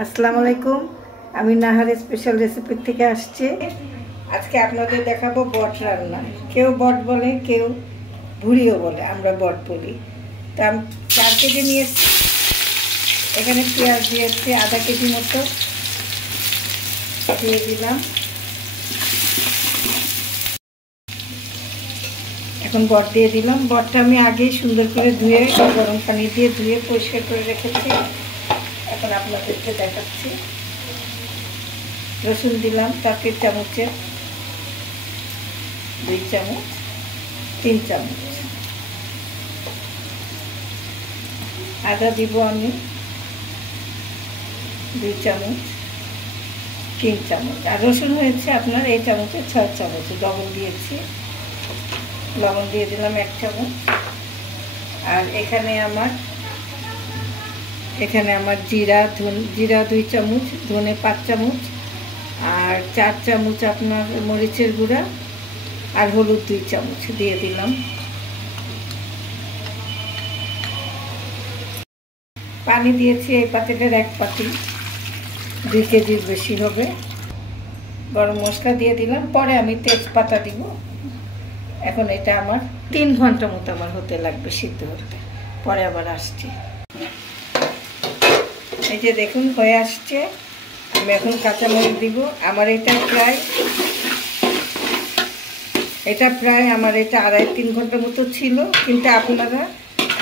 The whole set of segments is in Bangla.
আসসালামু আলাইকুম। আমি নাহার স্পেশাল রেসিপি থেকে আসছি। আজকে আপনাদের দেখাবো বট রান্না। কেউ বট বলে, কেউ ভুড়িও বলে, আমরা বট বলি। তা আমি 4 কেজি নিয়েছি। এখানে পেঁয়াজ দিয়েছি আধা কেজি মতো, দিয়ে দিলাম। এখন বট দিয়ে দিলাম। বটটা আমি আগেই সুন্দর করে ধুয়ে গরম পানি দিয়ে ধুয়ে পরিষ্কার করে রেখেছি। এখন আপনাদেরকে দেখাচ্ছি। রসুন দিলাম তরকারির চামচে 2 চামচ, 3 চামচ। আদা দিব আমি 2 চামচ, 3 চামচ। আর রসুন হয়েছে আপনার এই চামচে 6 চামচ। লবণ দিয়েছি, লবণ দিয়ে দিলাম 1 চামচ। আর এখানে আমার জিরা 2 চামচ, ধনে 5 চামচ, আর 4 চামচ আপনার মরিচের গুঁড়া, আর হলুদ 2 চামচ দিয়ে দিলাম। পানি দিয়েছি এই পাতিলের 1 পাতিল, 2 কেজির বেশি হবে। গরম মশলা দিয়ে দিলাম, পরে আমি তেজপাতা দিব। এখন এটা আমার 3 ঘন্টা মতো আমার হতে লাগবে, সিদ্ধ হতে। পরে আবার আসছি। এই যে দেখুন হয়ে আসছে। আমি এখন কাঁচামরিচ দিব। আমার এটা প্রায় আমার এটা 2.5-3 ঘন্টার মতো ছিল, কিন্তু আপনারা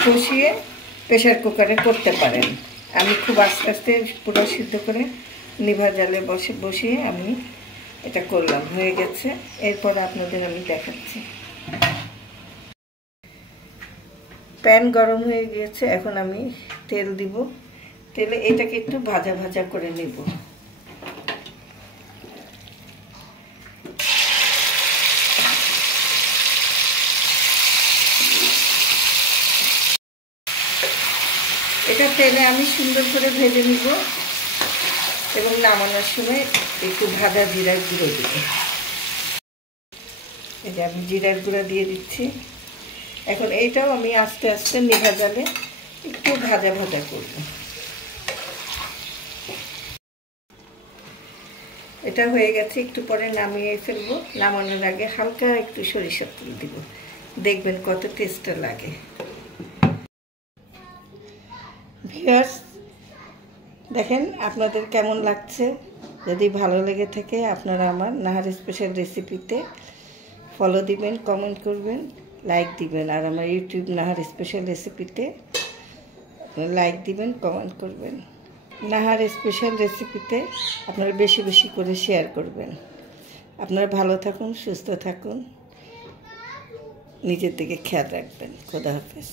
কষিয়ে প্রেশার কুকারে করতে পারেন। আমি খুব আস্তে আস্তে পুরো সিদ্ধ করে নিভা জালে বসিয়ে আমি এটা করলাম, হয়ে গেছে। এরপর আপনাদের আমি দেখাচ্ছি। প্যান গরম হয়ে গিয়েছে, এখন আমি তেল দিব। তেলে এটাকে একটু ভাজা ভাজা করে নেব। এটা তেলে আমি সুন্দর করে ভেজে নিব এবং নামানোর সময় একটু ভাজা জিরার গুঁড়ো দিব। এই যে আমি জিরার গুঁড়া দিয়ে দিচ্ছি। এখন এইটাও আমি আস্তে আস্তে নিভা জালে একটু ভাজা ভাজা করব। এটা হয়ে গেছে, একটু পরে নামিয়ে ফেলবো। নামানোর আগে হালকা একটু সরিষার তেল দিব, দেখবেন কত টেস্ট লাগে। ভিউয়ার্স, দেখেন আপনাদের কেমন লাগছে। যদি ভালো লেগে থাকে আপনারা আমার নাহার স্পেশাল রেসিপিতে ফলো দিবেন, কমেন্ট করবেন, লাইক দিবেন। আর আমার ইউটিউব নাহার স্পেশাল রেসিপিতে লাইক দিবেন, কমেন্ট করবেন। নাহার স্পেশাল রেসিপিতে আপনারা বেশি বেশি করে শেয়ার করবেন। আপনারা ভালো থাকুন, সুস্থ থাকুন, নিজের দিকে খেয়াল রাখবেন। খোদা হাফেজ।